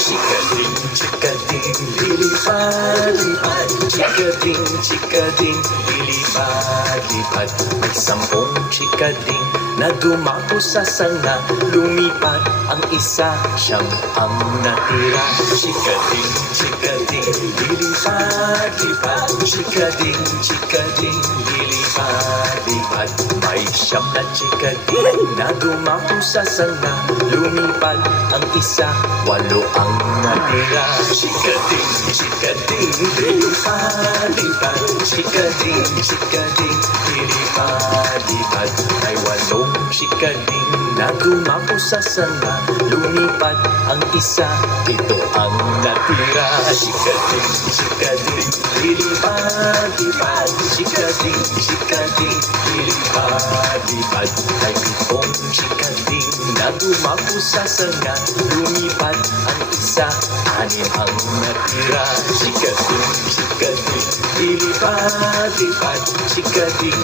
Chikading, lilipad-lipad. Chikading, lilipad-lipad. May 10 chikading na dumapo sa sanga. Lumipat ang isa, siyang ang natira. Chikading, lilipad-lipad. Chikading, lilipad-lipad. May 9 na chikading na dumapo sa sanga. Lumipad ang isa, 8 ang natira. Chikading, lilipad-lipad. Chikading, lilipad-lipad. May 8 chikading na dumapo sa sanga. Lumipad ang isa, 7 ang natira. Chikading, lilipad-lipad. Chikading, lilipad-lipad. May 7 chikading na dumapo sa sanga. Lumipad ang isa, 6 ang natira. Chikading, lilipad-lipad. Chikading,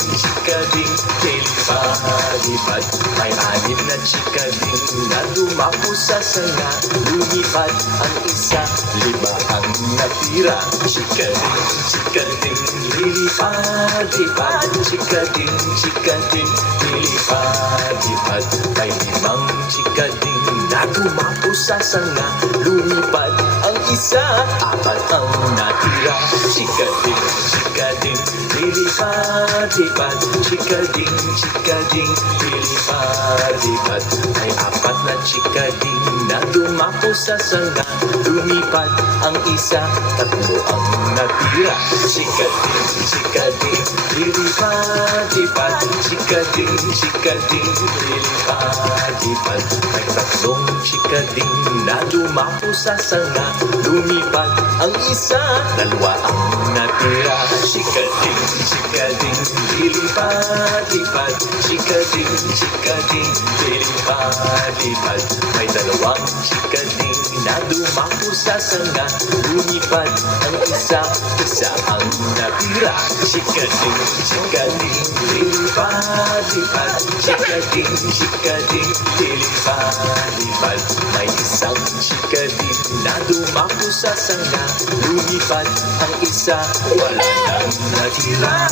lilipad-lipad. May 6 na chikading na dumapo sa sanga. Lumipad ang isa, 5 ang natira. Chikading, lilipad-lipad. Chikading, lilipad-lipad. May 5 chikading na dumapo sa sanga. Lumipad ang isa, 4 ang natira. Chikading, lilipad-lipad. Chikading, lilipad-lipad. May 4 na chikading na dumapo sa sanga. Lumipad ang isa, 3 ang natira. Chikading, lilipad-lipad. Chikading, lilipad-lipad. May 3 chikading na dumapo sa sanga. Lumipad ang isa, 2 ang natira. Chikading, lilipad-lipad. Chikading, lilipad-lipad. May 2 chikading na dumapo sa sanga. Lumipad ang isa, 1 ang natira. Chikading, lilipad-lipad. Chikading, lilipad-lipad. May 1 chikading na dumapo sa sanga. Lumipad ang isa, wala nang natira.